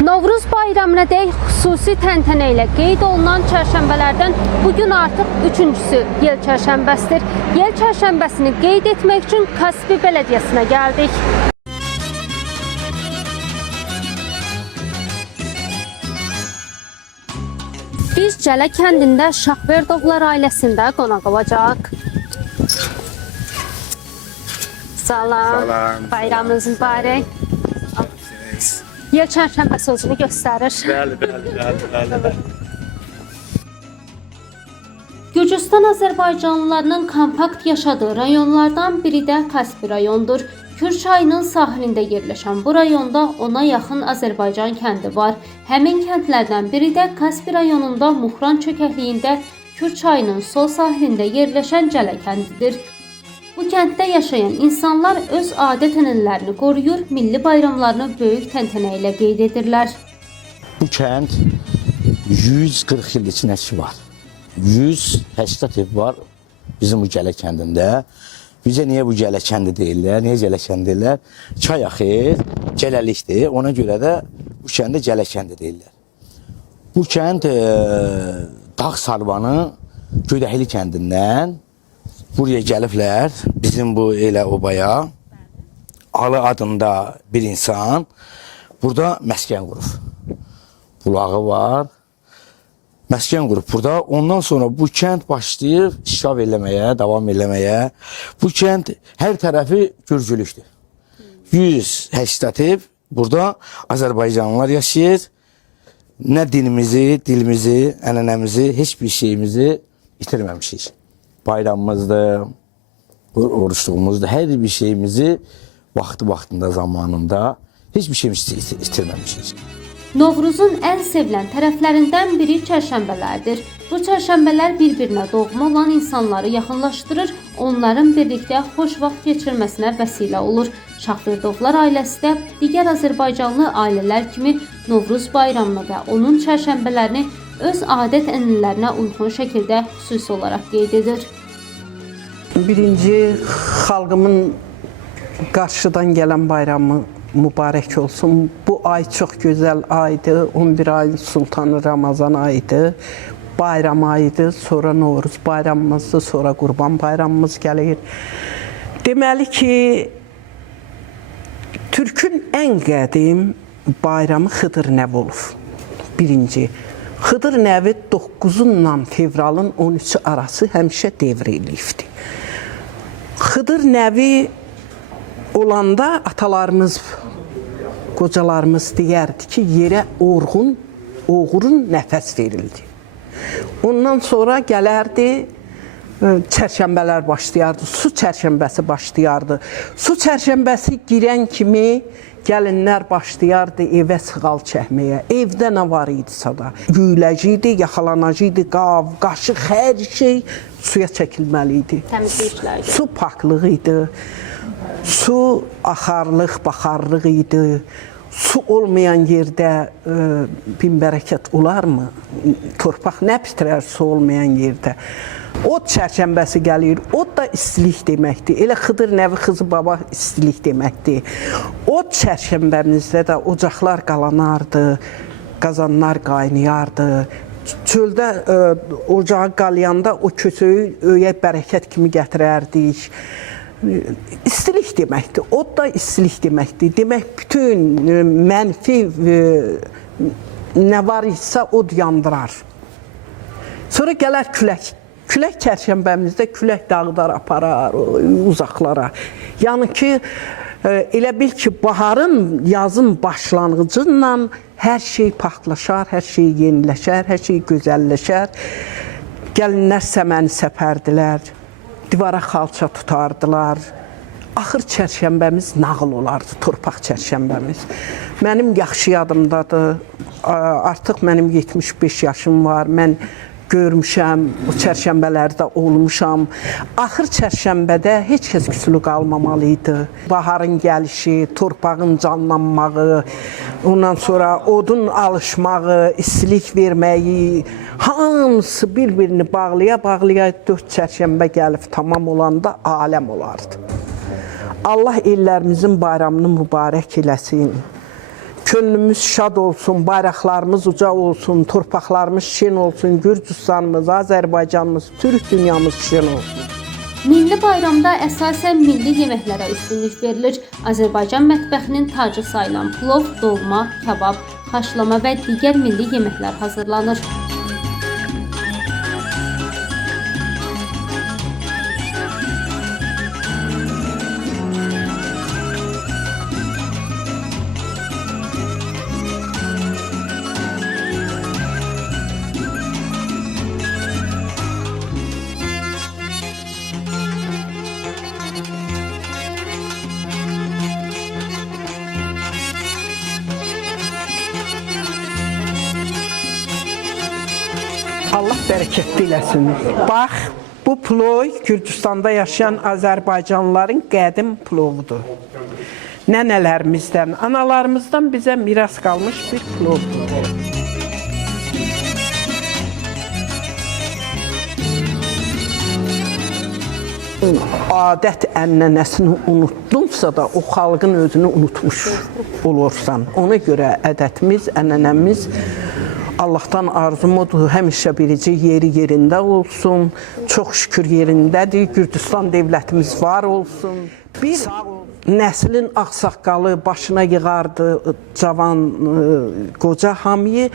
Novruz bayramına dək xüsusi təntənə ilə qeyd olunan çərşənbələrdən bugün artıq üçüncüsü Yel çərşənbəsidir. Yel çərşənbəsini qeyd etmək üçün Kaspi Bələdiyyəsinə gəldik. Biz Cələ kəndində Şahverdovlar ailəsində qonaq olacaq. Salam. Bayramınız mübarək. Yel çərşənbəsi özünü göstərir. Bəli. Gürcüstan Azərbaycanlılarının kompakt yaşadığı rayonlardan biri də Kaspi rayondur. Kür çayının sahilində yerləşən bu rayonda ona yaxın Azərbaycan kəndi var. Həmin kəndlərdən biri də Kaspi rayonunda Muxran çökəkliyində Kür çayının sol sahilində yerləşən Cələ kəndidir. Bu kənddə yaşayan insanlar öz adət-ənənələrini qoruyur, milli bayramlarını böyük təntənə ilə qeyd edirlər. Bu kənd 140 il içinəsi var. 180 ev var bizim bu Cələ kəndində. Bizə niyə bu Cələ kəndi deyirlər? Niyə Cələ kəndi deyirlər? Çay axır, cələlikdir. Ona görə də bu kəndə Cələ kəndi deyirlər. Bu kənd Dağ Sarvanı Gödəkli kəndindən buraya gəliblər. Bizim bu elə obaya Alı adında bir insan burada məskən qurub. Bulağı var. Məskən qurub burada. Ondan sonra bu kənd başlayıb işğal eləməyə, davam eləməyə. Bu kənd hər tərəfi gürcülükdür. 180 ev burada Azərbaycanlılar yaşayır. Nə dinimizi, dilimizi, ənənəmizi, heç bir şeyimizi itirməmişik. Bayramımızdır, oruçluğumuzdur, hər bir şeyimizi vaxtında, zamanında heç bir şeyimizi itirməmişik. Novruzun ən sevilən tərəflərindən biri çərşənbələrdir. Bu çərşənbələr bir-birinə doğma olan insanları yaxınlaşdırır, onların birlikdə xoş vaxt keçirməsinə vəsilə olur. Şahverdovlar ailəsi də digər Azərbaycanlı ailələr kimi Novruz bayramını və onun çərşənbələrini öz adət-ənənələrinə uyğun şəkildə xüsusi olaraq qeyd edir. Birinci, xalqımın qarşıdan gələn bayramı mübarək olsun. Bu ay çox gözəl aydır. 11 ayın sultanı Ramazan ayıdır. Bayram ayıdır. Sonra Novruz bayramımızdır. Sonra Qurban bayramımız gəlir. Deməli ki, Türkün ən qədim bayramı Xıdır Nəv olub. Birinci. Xıdır Nəvi 9-dan fevralın 13-ü arası həmişə devr eləyibdir. Xıdır Nəvi olanda atalarımız, qocalarımız deyərdi ki, yerə oğurun nəfəs verildi. Ondan sonra gələrdi, çərşənbələr başlayardı, su çərşənbəsi başlayardı. Su çərşənbəsi girən kimi gəlinlər başlayardı evə sığal çəkməyə. Evdə nə var idisə da. Güyləci idi, yaxalanacı idi, qav, qaşıq, hər şey suya çəkilməli idi. Təmizləyicilər. Su paklıq idi, su axarlıq, baxarlıq idi. Su olmayan yerdə bin-bərəkət olarmı? Torpaq nə bitirər su olmayan yerdə? Od çərşənbəsi gəlir, od da istilik deməkdir. Elə Xıdır Nəvi Xızı Baba istilik deməkdir. Od çərşənbəmizdə də ocaqlar qalanardı, qazanlar qaynayardı. Çöldə ocağı qalayanda o kösöyü öyə bərəkət kimi gətirərdik. İstilik deməkdir, od da istilik deməkdir. Demək, bütün mənfi nə var isə od yandırar. Sonra gələr külək. Külək çərşənbəmizdə külək dağdar aparar uzaqlara. Yəni ki, elə bil ki, baharın, yazın başlanğıcından hər şey paxtlaşar, hər şey yeniləşər, hər şey gözəlləşər. Gəlinlər səməni səpərdilər, divara xalça tutardılar. Axır çərşənbəmiz nağıl olardı, torpaq çərşənbəmiz. Mənim yaxşı yadımdadır, artıq mənim 75 yaşım var, mən görmüşəm, bu çərşənbələrdə olmuşam. Axır çərşənbədə heç kəs küsülü qalmamalı idi. Baharın gəlişi, torpağın canlanmağı, ondan sonra odun alışmağı, istilik verməyi, hamısı bir-birini bağlaya-bağlaya 4 çərşənbə gəlib tamam olanda aləm olardı. Allah illərimizin bayramını mübarək eləsin. Könlümüz şad olsun, bayraqlarımız uca olsun, torpaqlarımız şen olsun, Gürcüstanımız, Azərbaycanımız, Türk dünyamız şen olsun. Milli bayramda əsasən milli yeməklərə üstünlük verilir. Azərbaycan mətbəxinin tacı sayılan plov, dolma, kabab, haşlama və digər milli yeməklər hazırlanır. Allah bərəkətli eləsin. Bax, bu plov Gürcüstanda yaşayan Azərbaycanlıların qədim plovudur. Nənələrimizdən, analarımızdan bizə miras qalmış bir plovdur. Adət ənənəsini unutdunsa da o xalqın özünü unutmuş olursan. Ona görə ədətimiz, ənənəmiz Allahdan arzum odur, həmişə birici yeri yerində olsun, çox şükür yerindədir, Gürcüstan devlətimiz var olsun. Bir nəslin ağsaqqalı başına yığardı cavan, qoca hamıyı,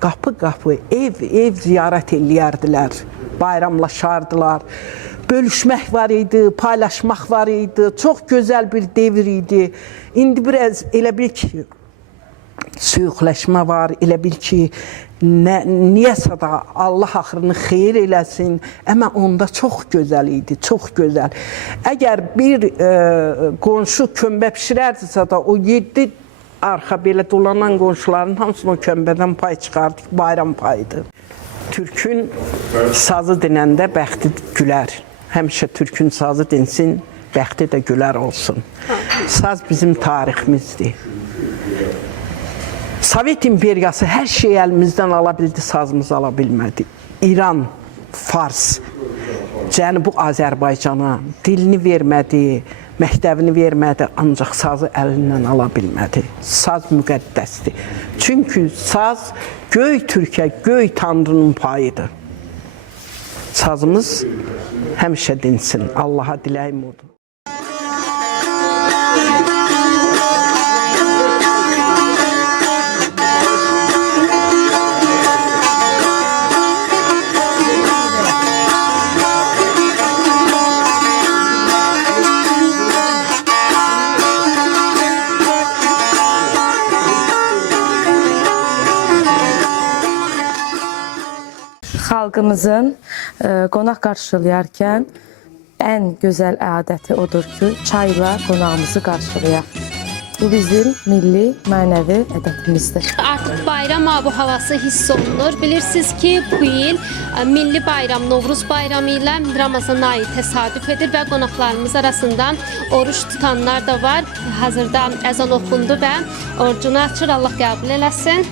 qapı-qapı, ev ziyarət eləyərdilər, bayramlaşardılar. Bölüşmək var idi, paylaşmaq var idi, çox gözəl bir devir idi. İndi biraz elə bil ki, suyuqləşmə var, elə bil ki, niyəsə da Allah axırını xeyir eləsin, amma onda çox gözəl idi, çox gözəl. Əgər bir qonşu kömbə pişirərdisə də o 7 arxa belə dolanan qonşuların hamısını o kömbədən pay çıxardı, bayram payıdır. Türkün sazı dinəndə bəxti gülər. Həmişə Türkün sazı dinsin, bəxti də gülər olsun. Saz bizim tariximizdir. Sovet imperiyası hər şeyi əlimizdən ala bildi, sazımızı ala bilmədi. İran, Fars, Cənubi Azərbaycana dilini vermədi, məktəbini vermədi, ancaq sazı əlindən ala bilmədi. Saz müqəddəsdir. Çünki saz göy Türkə, göy Tanrının payıdır. Sazımız həmişə dinsin. Allaha diləyim odur. Xalqımızın qonaq qarşılayarkən ən gözəl adəti odur ki, çayla qonağımızı qarşılayaq. Bu bizim milli, mənəvi ədətimizdir. Artıq bayram abu-havası hiss olunur. Bilirsiniz ki, bu il milli bayram Novruz bayramı ilə Ramazan ayı təsadüf edir və qonaqlarımız arasında oruç tutanlar da var. Hazırda əzan oxundu və orucunu açır. Allah qəbul eləsin.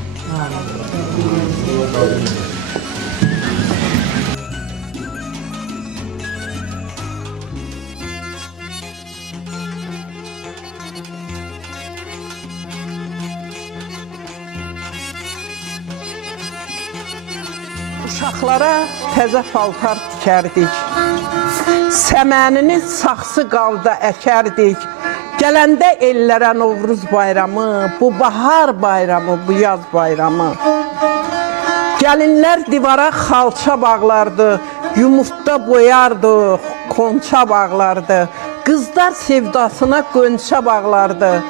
Uşaqlara təzə paltar tikərdik, səmənini saxsı qalda əkərdik. Gələndə ellərə Novruz bayramı, bu bahar bayramı, bu yaz bayramı. Gəlinlər divara xalça bağlardı, yumurta boyardı, konça bağlardı. Qızlar sevdasına qönçə bağlardı.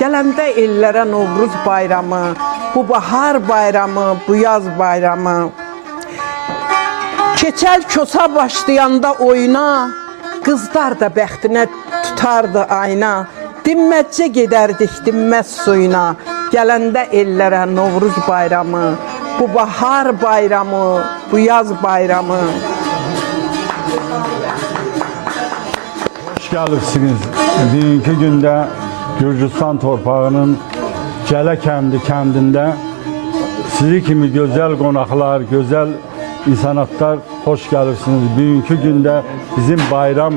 Gələndə ellərə Novruz bayramı, bu bahar bayramı, bu yaz bayramı. Keçəl kosa başlayanda oyuna, qızlar da bəxtinə tutardı ayna. Dinməzcə gedərdik dinməz suyuna, gələndə ellərə Novruz bayramı, bu bahar bayramı, bu yaz bayramı. Hoş gəlirsiniz. Bugünkü gündə Gürcüstan torpağının Gələ kəndində sizi kimi gözəl qonaqlar, gözəl insanatlar hoş gəlirsiniz. Bugünkü gündə bizim bayram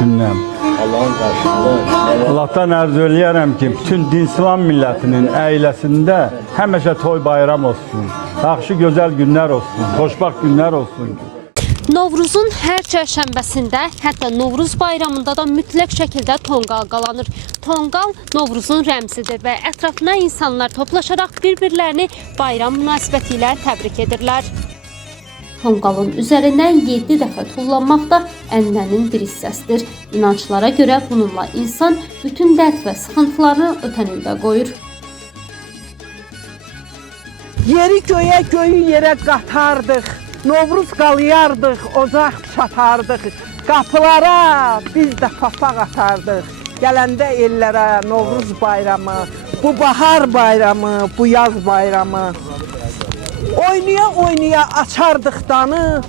gündən Allah'ın qarşılıq. Allahdan arz eləyərəm ki, bütün din İslam millətinin ailəsində həmişə toy bayram olsun. Yaxşı gözəl günlər olsun, xoşbaxt günlər olsun. Novruzun hər çərşənbəsində, hətta Novruz bayramında da mütləq şəkildə tonqal qalanır. Tonqal Novruzun rəmzidir və ətrafına insanlar toplaşaraq bir-birlərini bayram münasibəti ilə təbrik edirlər. Tonqalın üzərindən 7 dəfə tullanmaq da ənənənin bir hissəsidir. İnançlara görə bununla insan bütün dərd və sıxıntılarını ötən ildə qoyur. Yeri göyə, göyü yerə qatardıq. Novruz qalayardıq, ocaq çatardıq. Qapılara biz də papaq atardıq. Gələndə ellərə Novruz bayramı, bu bahar bayramı, bu yaz bayramı. Oynaya-oynaya açardıq danı,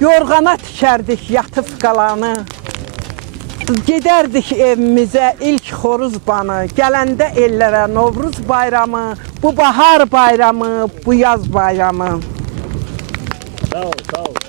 yorğana tikərdik yatıb qalanı. Gedərdik evimizə ilk xoruz banı, gələndə ellərə Novruz bayramı, bu bahar bayramı, bu yaz bayramı. Sağ ol, sağ ol.